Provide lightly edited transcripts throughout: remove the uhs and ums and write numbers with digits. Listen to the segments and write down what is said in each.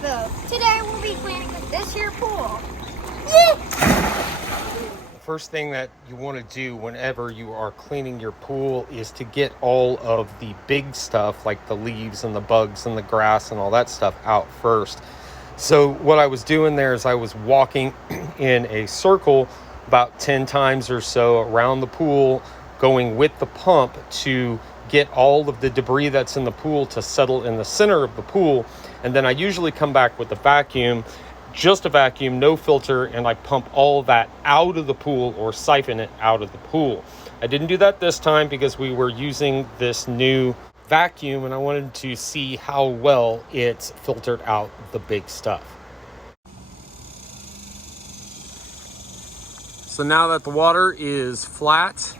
So today we'll be cleaning this here pool. Yeah. First thing that you want to do whenever you are cleaning your pool is to get all of the big stuff like the leaves and the bugs and the grass and all that stuff out first. So what I was doing there is I was walking in a circle about 10 times or so around the pool, going with the pump to get all of the debris that's in the pool to settle in the center of the pool. And then I usually come back with a vacuum, just a vacuum, no filter, and I pump all that out of the pool or siphon it out of the pool. I didn't do that this time because we were using this new vacuum and I wanted to see how well it's filtered out the big stuff. So now that the water is flat,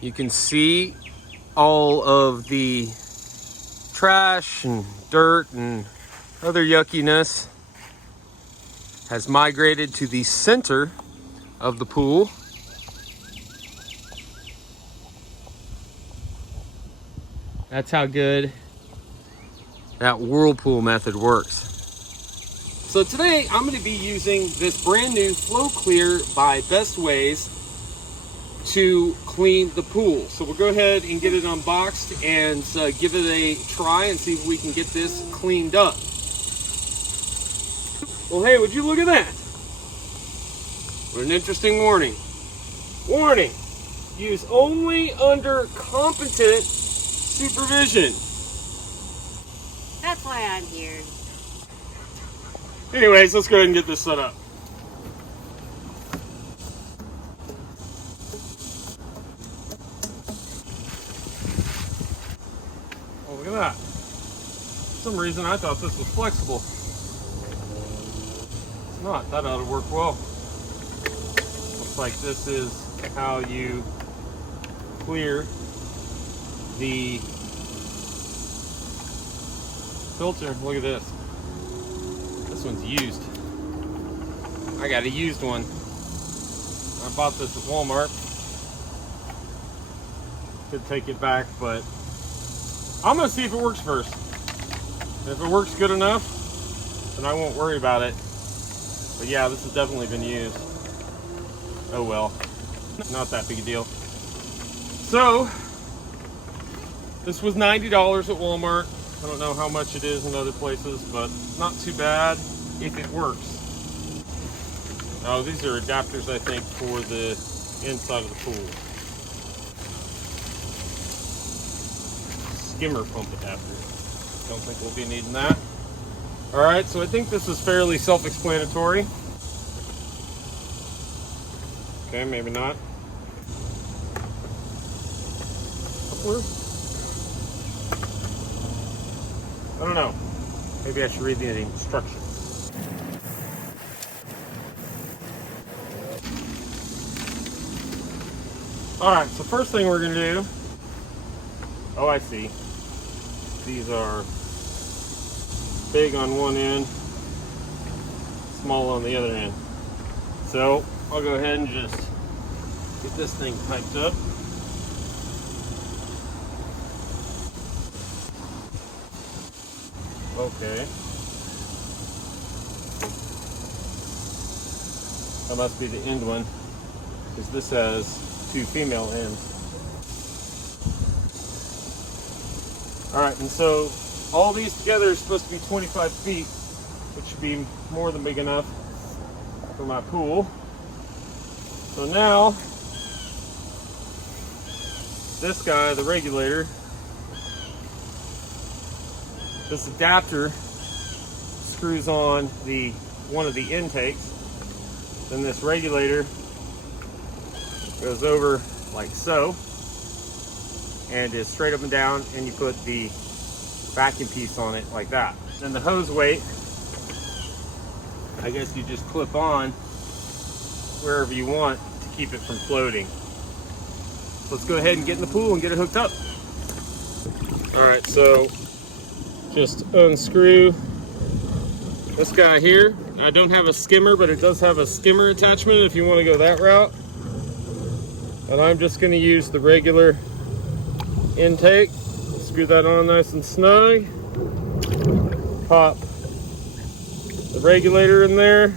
you can see all of the trash and dirt and other yuckiness has migrated to the center of the pool. That's how good that whirlpool method works. So today I'm going to be using this brand new Flowclear by Bestway to clean the pool. So we'll go ahead and get it unboxed and give it a try and see if we can get this cleaned up. Well, hey, would you look at that? What an interesting warning. Warning, use only under competent supervision. That's why I'm here. Anyways, let's go ahead and get this set up. Oh, look at that. For some reason I thought this was flexible. It's not. That ought to work well. Looks like this is how you clear the filter. Look at this. This one's used. I got a used one. I bought this at Walmart. Could take it back, but I'm gonna see if it works first. If it works good enough, then I won't worry about it. But yeah, this has definitely been used. Oh well, not that big a deal. So, this was $90 at Walmart. I don't know how much it is in other places, but not too bad if it works. Oh, these are adapters, I think, for the inside of the pool. Skimmer pump adapter. Don't think we'll be needing that. All right, so I think this is fairly self-explanatory. Okay, maybe not. I don't know. Maybe I should read the instructions. All right, so first thing we're gonna do, oh, I see. These are big on one end, small on the other end. So I'll go ahead and just get this thing piped up. Okay. That must be the end one, because this has 2 female ends. All right, and so all these together are supposed to be 25 feet, which should be more than big enough for my pool. So now, this guy, the regulator, this adapter screws on one of the intakes. Then this regulator goes over like so and is straight up and down, and you put the vacuum piece on it like that. Then the hose weight, I guess you just clip on wherever you want to keep it from floating. So let's go ahead and get in the pool and get it hooked up. All right, so just unscrew this guy here. I don't have a skimmer, but it does have a skimmer attachment if you want to go that route. And I'm just going to use the regular intake. Screw that on nice and snug. Pop the regulator in there.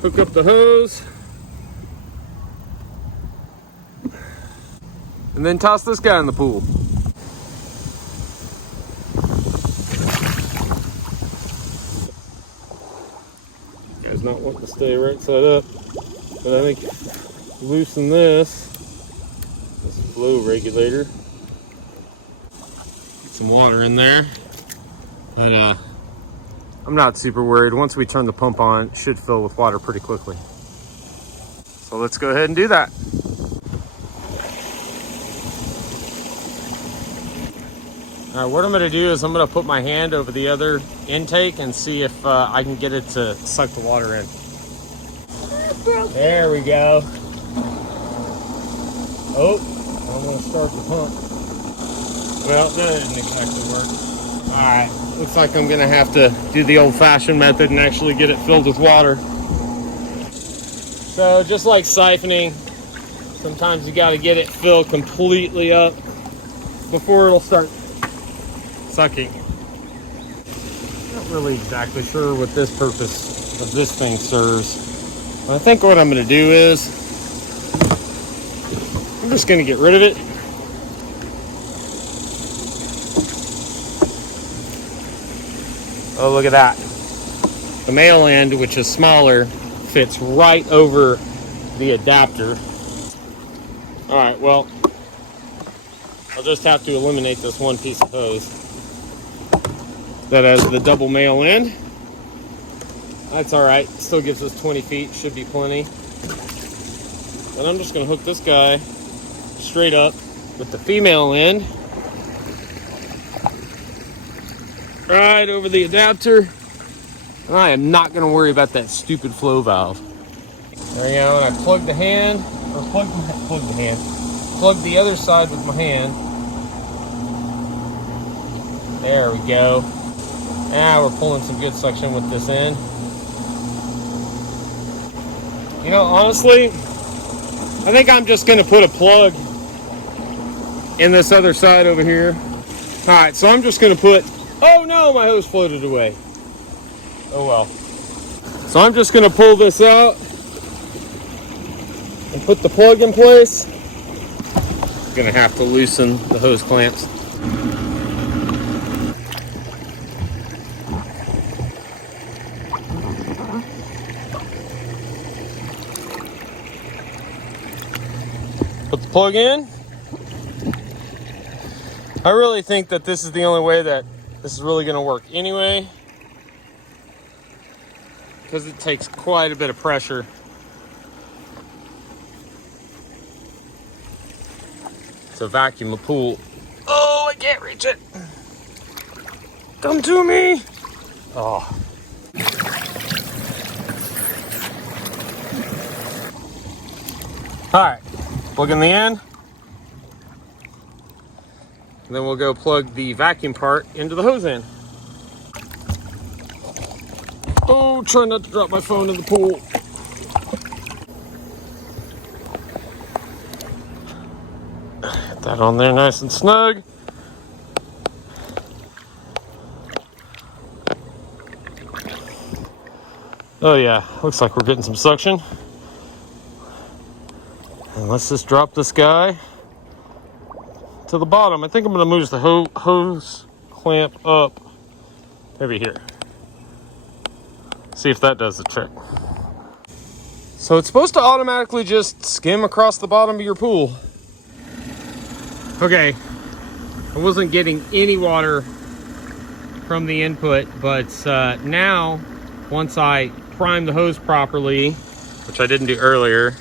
Hook up the hose. And then toss this guy in the pool. Guy's not wanting to stay right side up. But I think loosen this flow regulator. Get some water in there. But I'm not super worried. Once we turn the pump on, it should fill with water pretty quickly. So let's go ahead and do that. All right, what I'm gonna do is I'm gonna put my hand over the other intake and see if I can get it to suck the water in. There we go. Oh, I'm gonna start the pump. Well, that didn't exactly work. All right, looks like I'm gonna have to do the old-fashioned method and actually get it filled with water. So just like siphoning, sometimes you gotta get it filled completely up before it'll start sucking. Not really exactly sure what this purpose of this thing serves. I think what I'm going to do is I'm just going to get rid of it. Oh, look at that. The male end, which is smaller, fits right over the adapter. All right, well, I'll just have to eliminate this one piece of hose that has the double male end. That's all right. Still gives us 20 feet. Should be plenty. And I'm just going to hook this guy straight up with the female end right over the adapter. And I am not going to worry about that stupid flow valve. There you go. And I plug the hand, or plug the other side with my hand. There we go. Now we're pulling some good suction with this end. You know, honestly, I think I'm just going to put a plug in this other side over here. All right, so I'm just going to put, oh no, my hose floated away. Oh well. So I'm just going to pull this out and put the plug in place. I'm going to have to loosen the hose clamps. Put the plug in. I really think that this is the only way that this is really going to work anyway, because it takes quite a bit of pressure to vacuum a pool. Oh, I can't reach it. Come to me. Oh. All right. Plug in the end, and then we'll go plug the vacuum part into the hose end. Oh, try not to drop my phone in the pool. Get that on there nice and snug. Oh yeah, looks like we're getting some suction. And let's just drop this guy to the bottom. I think I'm going to move the hose clamp up maybe here. See if that does the trick. So it's supposed to automatically just skim across the bottom of your pool. Okay, I wasn't getting any water from the input, but now once I prime the hose properly, which I didn't do earlier,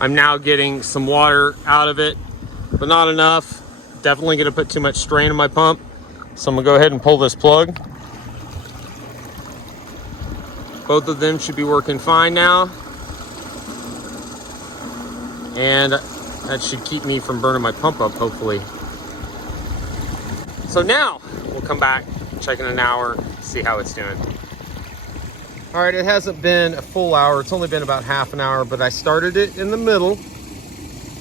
I'm now getting some water out of it, but not enough. Definitely gonna put too much strain on my pump. So I'm gonna go ahead and pull this plug. Both of them should be working fine now. And that should keep me from burning my pump up, hopefully. So now we'll come back, check in an hour, see how it's doing. All right, it hasn't been a full hour. It's only been about half an hour, but I started it in the middle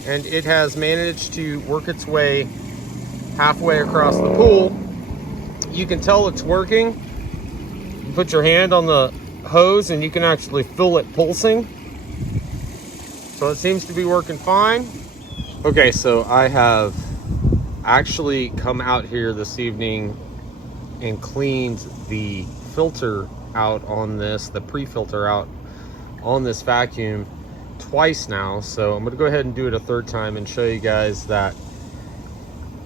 and it has managed to work its way halfway across the pool, you can tell it's working. You put your hand on the hose and you can actually feel it pulsing. So it seems to be working fine. Okay, so I have actually come out here this evening and cleaned the filter out on this, the pre-filter out on this vacuum twice now. So I'm gonna go ahead and do it a third time and show you guys that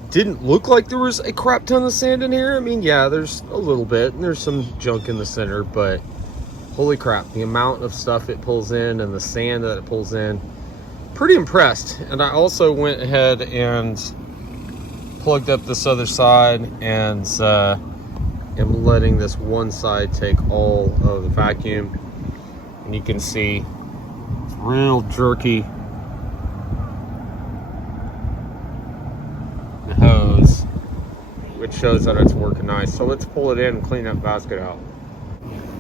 didn't look like there was a crap ton of sand in here. I mean, yeah, there's a little bit and there's some junk in the center, but holy crap, the amount of stuff it pulls in and the sand that it pulls in, pretty impressed. And I also went ahead and plugged up this other side and am letting this one side take all of the vacuum. And you can see it's real jerky. The hose, which shows that it's working nice. So let's pull it in and clean that basket out.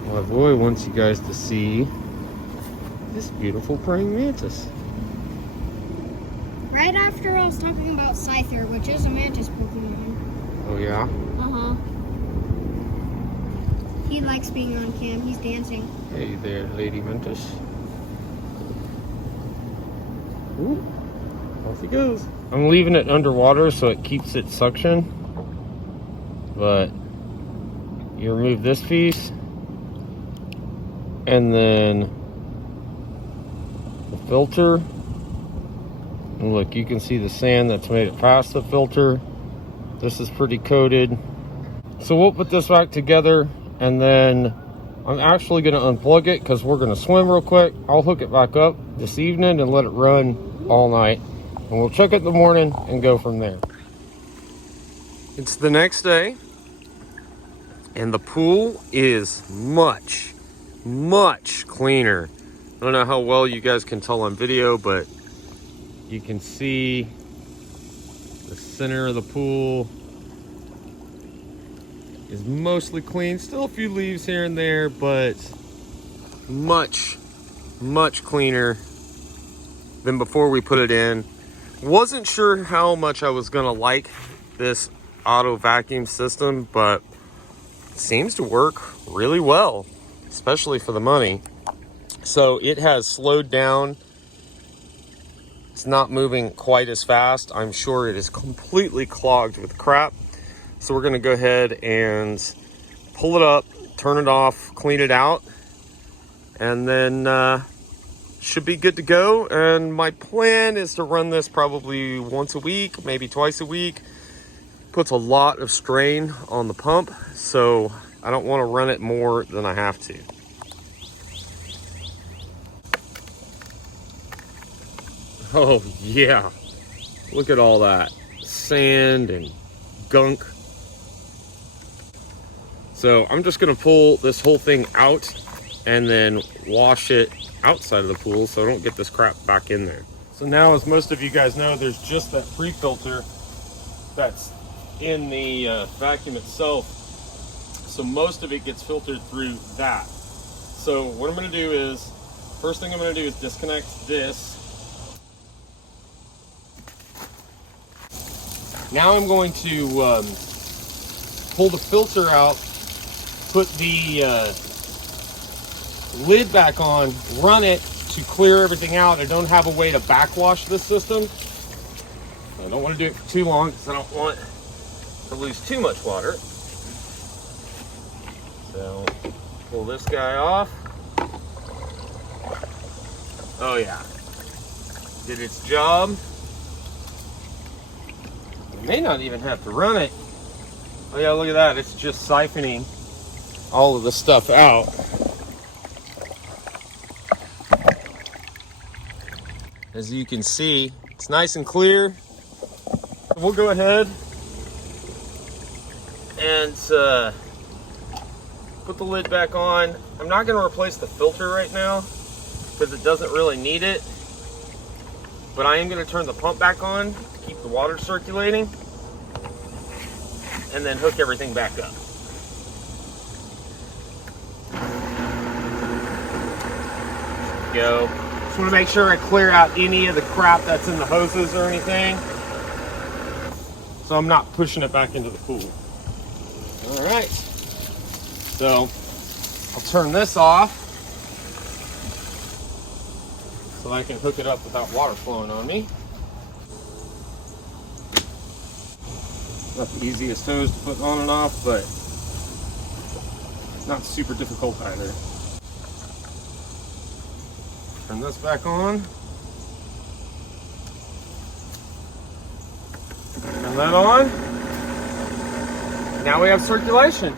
My boy wants you guys to see this beautiful praying mantis. Right after I was talking about Scyther, which is a mantis Pokemon. Oh yeah? Uh-huh. He likes being on cam. He's dancing. Hey there, Lady Mantis. Ooh, off he goes. I'm leaving it underwater so it keeps its suction. But you remove this piece, and then the filter. And look, you can see the sand that's made it past the filter. This is pretty coated. So we'll put this back together, and then I'm actually going to unplug it because we're going to swim real quick. I'll hook it back up this evening and let it run all night. And we'll check it in the morning and go from there. It's the next day, and the pool is much, much cleaner. I don't know how well you guys can tell on video, but you can see the center of the pool is mostly clean. Still a few leaves here and there, but much, much cleaner than before we put it in. Wasn't sure how much I was gonna like this auto vacuum system, but it seems to work really well, especially for the money. So it has slowed down. It's not moving quite as fast. I'm sure it is completely clogged with crap. So we're gonna go ahead and pull it up, turn it off, clean it out, and then should be good to go. And my plan is to run this probably once a week, maybe twice a week. Puts a lot of strain on the pump, so I don't want to run it more than I have to. Oh yeah, look at all that sand and gunk. So I'm just gonna pull this whole thing out and then wash it outside of the pool so I don't get this crap back in there. So now, as most of you guys know, there's just that pre-filter that's in the vacuum itself. So most of it gets filtered through that. So what I'm gonna do is, first thing I'm gonna do is disconnect this. Now I'm going to pull the filter out, put the lid back on, run it to clear everything out. I don't have a way to backwash this system. I don't want to do it for too long because I don't want to lose too much water. So pull this guy off. Oh yeah, did its job. May not even have to run it. Oh yeah, look at that. It's just siphoning all of the stuff out. As you can see, it's nice and clear. We'll go ahead and put the lid back on. I'm not going to replace the filter right now because it doesn't really need it. But I am going to turn the pump back on, keep the water circulating, and then hook everything back up. Go. Just want to make sure I clear out any of the crap that's in the hoses or anything, so I'm not pushing it back into the pool. All right. So I'll turn this off so I can hook it up without water flowing on me. Not the easiest hose to put on and off, but not super difficult either. Turn this back on. Turn that on. Now we have circulation.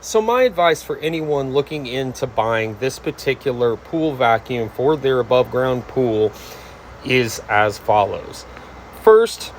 So my advice for anyone looking into buying this particular pool vacuum for their above ground pool is as follows. First,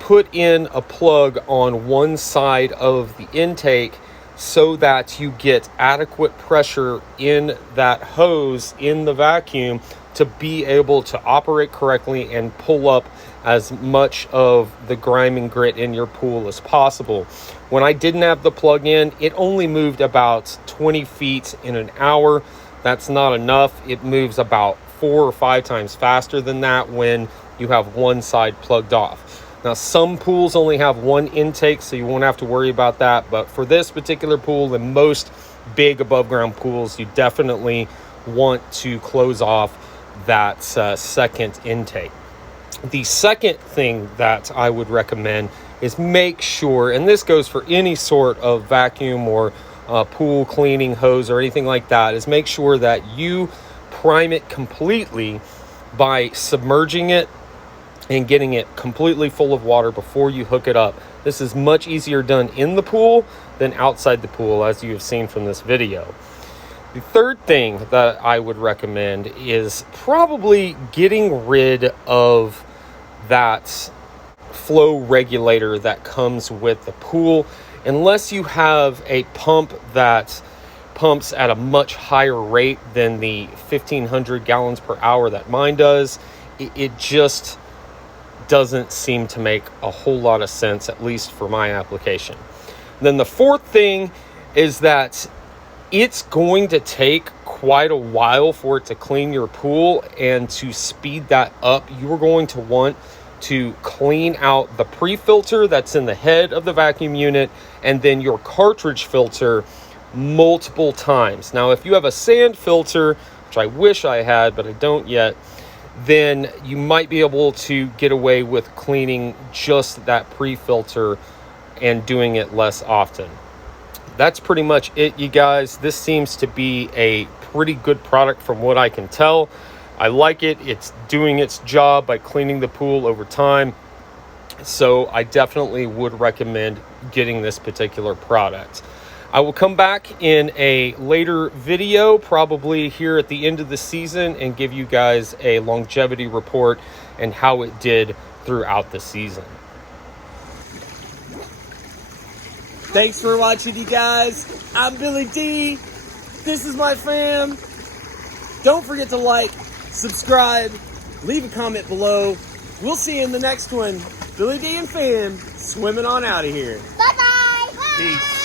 put in a plug on one side of the intake so that you get adequate pressure in that hose in the vacuum to be able to operate correctly and pull up as much of the grime and grit in your pool as possible. When I didn't have the plug in, it only moved about 20 feet in an hour. That's not enough. It moves about 4 or 5 times faster than that when you have one side plugged off. Now, some pools only have one intake, so you won't have to worry about that. But for this particular pool and most big above ground pools, you definitely want to close off that second intake. The second thing that I would recommend is make sure, and this goes for any sort of vacuum or pool cleaning hose or anything like that, is make sure that you prime it completely by submerging it and getting it completely full of water before you hook it up. This is much easier done in the pool than outside the pool, as you have seen from this video. The third thing that I would recommend is probably getting rid of that flow regulator that comes with the pool, unless you have a pump that pumps at a much higher rate than the 1,500 gallons per hour that mine does. It just doesn't seem to make a whole lot of sense, at least for my application. Then the fourth thing is that it's going to take quite a while for it to clean your pool, and to speed that up, you're going to want to clean out the pre-filter that's in the head of the vacuum unit and then your cartridge filter multiple times. Now, if you have a sand filter, which I wish I had, but I don't yet, then you might be able to get away with cleaning just that pre-filter and doing it less often. That's pretty much it, you guys. This seems to be a pretty good product from what I can tell. I like it. It's doing its job by cleaning the pool over time. So I definitely would recommend getting this particular product. I will come back in a later video, probably here at the end of the season, and give you guys a longevity report and how it did throughout the season. Thanks for watching, you guys. I'm Billy D. This is my fam. Don't forget to like, subscribe, leave a comment below. We'll see you in the next one. Billy D and fam, swimming on out of here. Bye-bye. Peace.